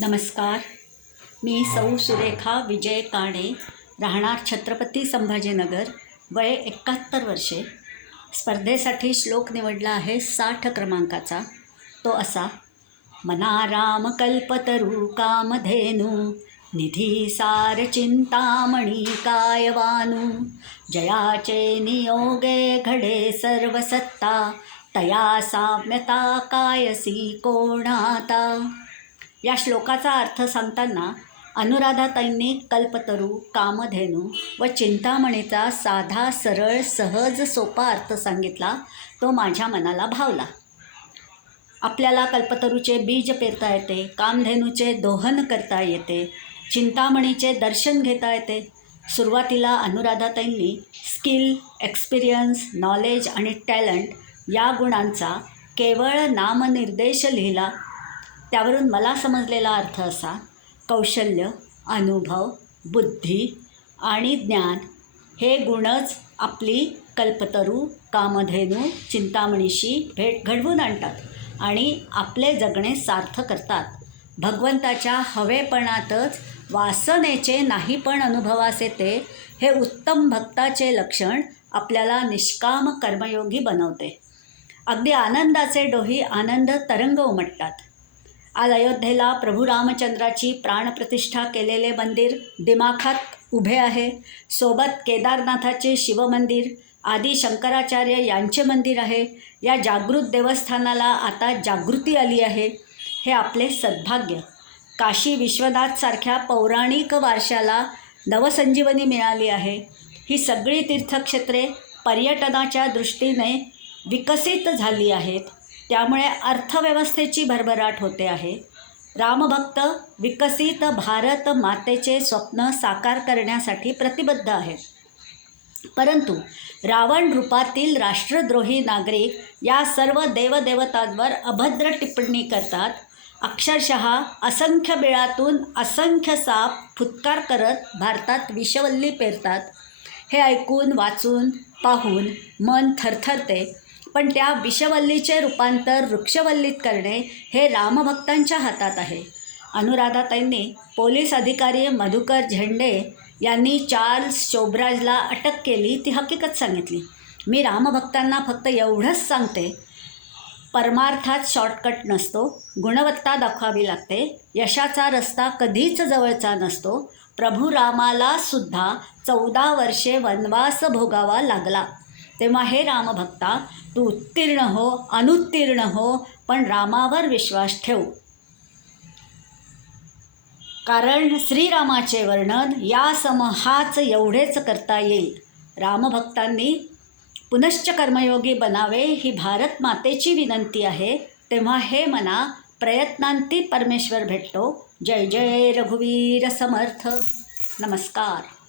नमस्कार. मी सौ सुरेखा विजय काणे राहणार छत्रपती संभाजीनगर वय एकाहत्तर वर्षे. स्पर्धेसाठी श्लोक निवडला आहे साठ क्रमांकाचा. तो असा मना राम कल्पतरू कामधेनू निधी सार चिंतामणी कायवानू जयाचे नियोगे घडे सर्व सत्ता तया साम्यता कायसी कोणाता? या श्लोकाचा अर्थ सांगताना अनुराधाताईंनी कल्पतरू कामधेनू व चिंतामणीचा साधा सरळ सहज सोपा अर्थ सांगितला तो माझ्या मनाला भावला. आपल्याला कल्पतरूचे बीज पेरता येते कामधेनूचे दोहन करता येते चिंतामणीचे दर्शन घेता येते. सुरुवातीला अनुराधाताईंनी स्किल एक्सपिरियन्स नॉलेज आणि टॅलेंट या गुणांचा केवळ नामनिर्देश लिहिला त्यावरून मला समजलेला अर्थ असा कौशल्य अनुभव बुद्धी आणि ज्ञान हे गुणच आपली कल्पतरू कामधेनू चिंतामणीशी भेट घडवून आणतात आणि आपले जगणे सार्थ करतात. भगवंताच्या हवेपणातच वासनेचे नाही पण अनुभवास येते हे उत्तम भक्ताचे लक्षण आपल्याला निष्काम कर्मयोगी बनवते. अगदी आनंदाचे डोही आनंद तरंग उमटतात आज अयोध्येला प्रभू रामचंद्राची प्राणप्रतिष्ठा केलेले मंदिर दिमाखात उभे आहे. सोबत केदारनाथाचे शिवमंदिर आदी शंकराचार्य यांचे मंदिर आहे. या जागृत देवस्थानाला आता जागृती आली आहे. हे आपले सद्भाग्य. काशी विश्वनाथसारख्या पौराणिक वारशाला नवसंजीवनी मिळाली आहे. ही सगळी तीर्थक्षेत्रे पर्यटनाच्या दृष्टीने विकसित झाली आहेत. त्यामुळे अर्थव्यवस्थेची भरभराट होते आहे. रामभक्त विकसित भारत मातेचे स्वप्न साकार करण्यासाठी प्रतिबद्ध आहेत. परंतु रावण रूपातील राष्ट्रद्रोही नागरिक या सर्व देवदेवतांवर अभद्र टिप्पणी करतात. अक्षरशः असंख्य बिळातून असंख्य साप फुत्कार करत भारतात विषवल्ली पेरतात. हे ऐकून वाचून पाहून मन थरथरते. पण त्या विषवल्लीचे रूपांतर वृक्षवल्लीत करणे हे रामभक्तांच्या हातात आहे. अनुराधाताईंनी पोलीस अधिकारी मधुकर झेंडे यांनी चार्ल्स शोभराजला अटक केली ती हकीकत सांगितली. मी रामभक्तांना फक्त एवढंच सांगते परमार्थात शॉर्टकट नसतो गुणवत्ता दाखवावी लागते यशाचा रस्ता कधीच जवळचा नसतो प्रभू रामाला सुद्धा चौदा वर्षे वनवास भोगावा लागला. तेव्हा हे रामभक्ता तू उत्तीर्ण हो अनुत्तीर्ण हो पण रामावर विश्वास ठेव. कारण श्रीरामाचे वर्णन या समहाच एवढेच करता येईल. रामभक्तांनी पुनश्च कर्मयोगी बनावे ही भारत मातेची विनंती आहे. तेव्हा हे मना प्रयत्नांती परमेश्वर भेटतो. जय जय रघुवीर समर्थ. नमस्कार.